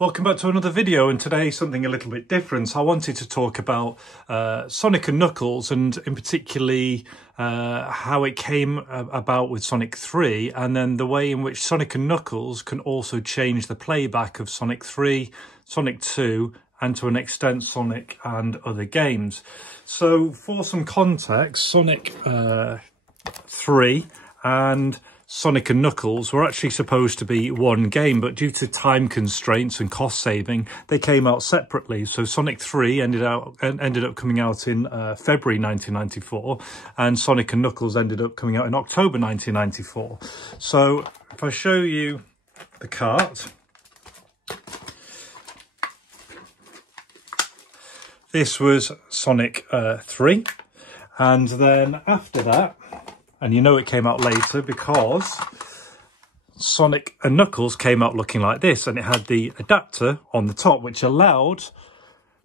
Welcome back to another video, and today something a little bit different. I wanted to talk about Sonic and Knuckles, and in particularly how it came about with Sonic 3, and then the way in which Sonic and Knuckles can also change the playback of Sonic 3, Sonic 2, and to an extent Sonic and other games. So for some context, Sonic 3 and Sonic and Knuckles were actually supposed to be one game, but due to time constraints and cost saving, they came out separately. So Sonic 3 ended up coming out in February 1994, and Sonic and Knuckles ended up coming out in October 1994. So if I show you the cart, this was Sonic 3, and then after that, and you know it came out later because Sonic and Knuckles came out looking like this, and it had the adapter on the top which allowed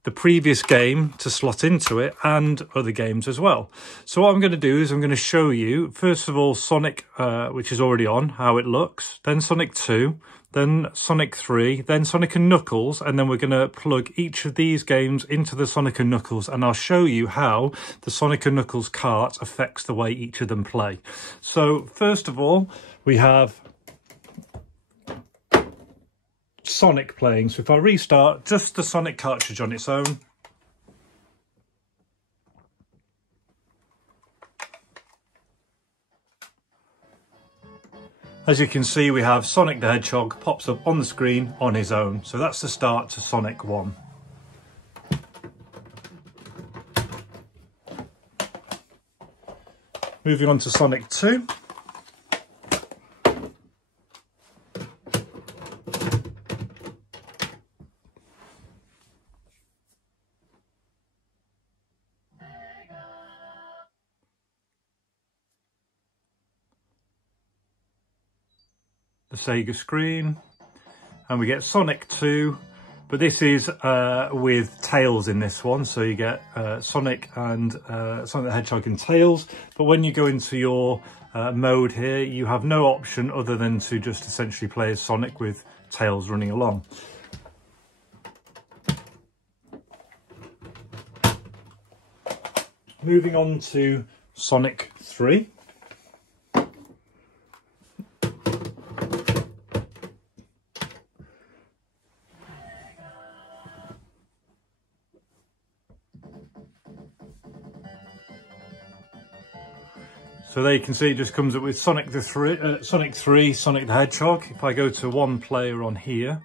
the previous game to slot into it and other games as well. So what I'm going to do is I'm going to show you first of all Sonic, which is already on, how it looks, then Sonic 2, then Sonic 3, then Sonic and Knuckles, and then we're going to plug each of these games into the Sonic and Knuckles, and I'll show you how the Sonic and Knuckles cart affects the way each of them play. So first of all, we have Sonic playing. So if I restart just the Sonic cartridge on its own, as you can see, we have Sonic the Hedgehog pops up on the screen on his own. So that's the start to Sonic 1. Moving on to Sonic 2. The Sega screen, and we get Sonic 2, but this is with Tails in this one, so you get Sonic and Sonic the Hedgehog and Tails, but when you go into your mode here, you have no option other than to just essentially play as Sonic with Tails running along. Moving on to Sonic 3. So there you can see it just comes up with Sonic 3, Sonic the Hedgehog. If I go to one player on here,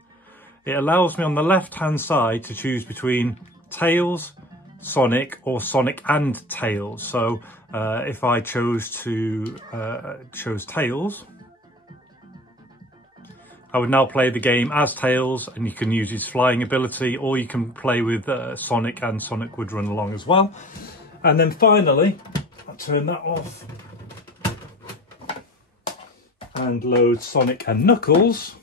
it allows me on the left-hand side to choose between Tails, Sonic, or Sonic and Tails. So if I chose Tails, I would now play the game as Tails, and you can use his flying ability, or you can play with Sonic, and Sonic would run along as well. And then finally, I'll turn that off and load Sonic and Knuckles.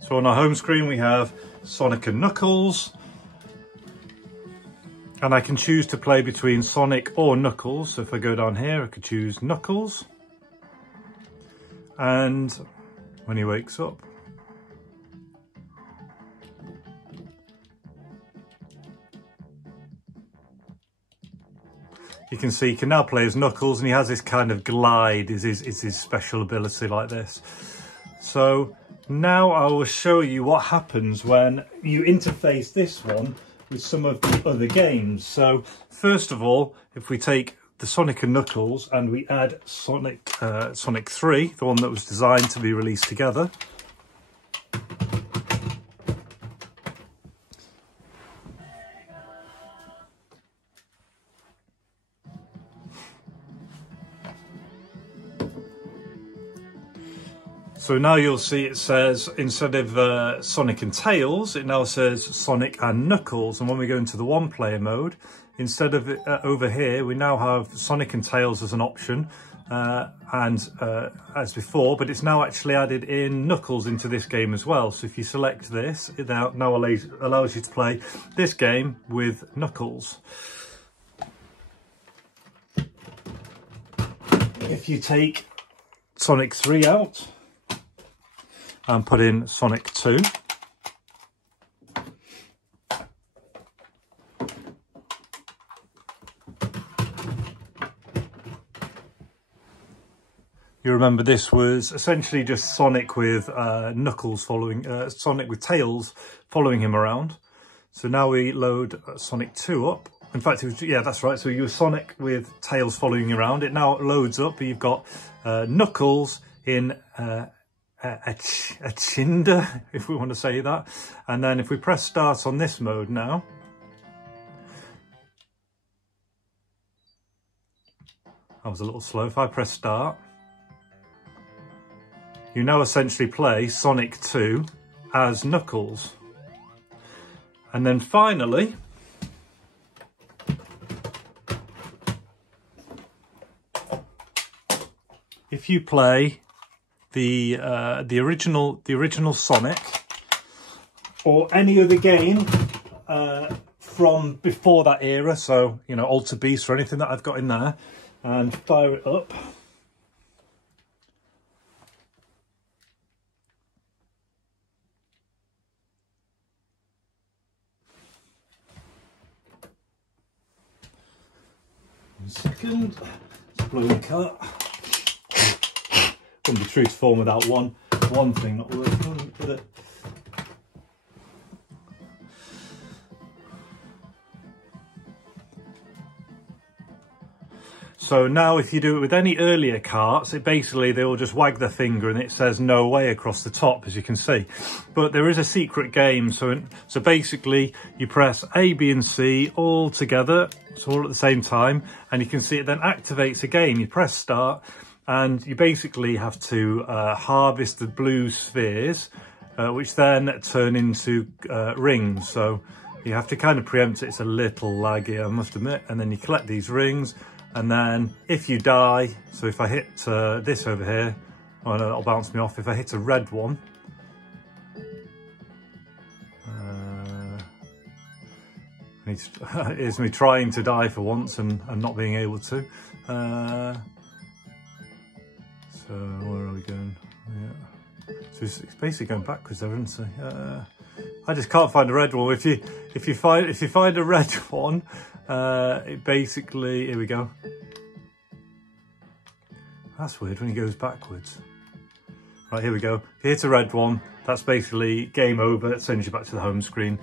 So on our home screen we have Sonic and Knuckles, and I can choose to play between Sonic or Knuckles. So if I go down here, I could choose Knuckles, and when he wakes up, you can see he can now play as Knuckles, and he has this kind of glide is his special ability like this. So now I will show you what happens when you interface this one with some of the other games. So first of all, if we take the Sonic and Knuckles and we add Sonic 3, the one that was designed to be released together, so now you'll see it says, instead of Sonic and Tails, it now says Sonic and Knuckles. And when we go into the one player mode, instead of over here, we now have Sonic and Tails as an option. as before, but it's now actually added in Knuckles into this game as well. So if you select this, it now allows you to play this game with Knuckles. If you take Sonic 3 out and put in Sonic 2, you remember this was essentially just Sonic with Knuckles following, Sonic with Tails following him around. So now we load Sonic 2 up. In fact, it was, yeah, that's right. So you were Sonic with Tails following you around. It now loads up, but you've got Knuckles in Echinda, if we want to say that. And then if we press start on this mode now, that was a little slow. If I press start, you now essentially play Sonic 2 as Knuckles. And then finally, if you play the original Sonic or any other game from before that era, so you know, Alter Beast or anything that I've got in there, and fire it up. One second, let's blow the cut. Wouldn't be true to form without one thing not working, would it? So now if you do it with any earlier carts, it basically, they will just wag their finger and it says no way across the top, as you can see. But there is a secret game. So basically you press A, B and C all together, so all at the same time, and you can see it then activates a game. You press start and you basically have to harvest the blue spheres, which then turn into rings. So you have to kind of preempt it. It's a little laggy, I must admit. And then you collect these rings. And then if you die, so if I hit this over here, oh no, that'll bounce me off. If I hit a red one, it's me trying to die for once and not being able to. So where are we going? Yeah. So it's basically going backwards there, isn't it? I just can't find a red one. If you find a red one, it basically, here we go. That's weird when he goes backwards. Right, here we go. If you hit a red one, that's basically game over. It sends you back to the home screen.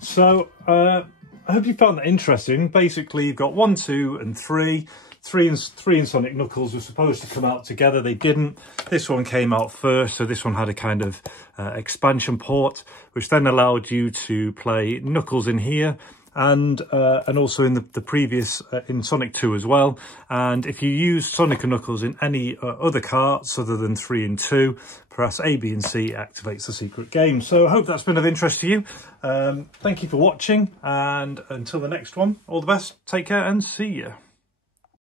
So I hope you found that interesting. Basically, you've got 1, 2 and 3. 3 and Sonic Knuckles were supposed to come out together. They didn't. This one came out first, so this one had a kind of expansion port, which then allowed you to play Knuckles in here and also in the previous in Sonic 2 as well. And if you use Sonic and Knuckles in any other carts other than 3 and 2, press A, B and C activates the secret game. So I hope that's been of interest to you. Thank you for watching, and until the next one, all the best, take care and see you.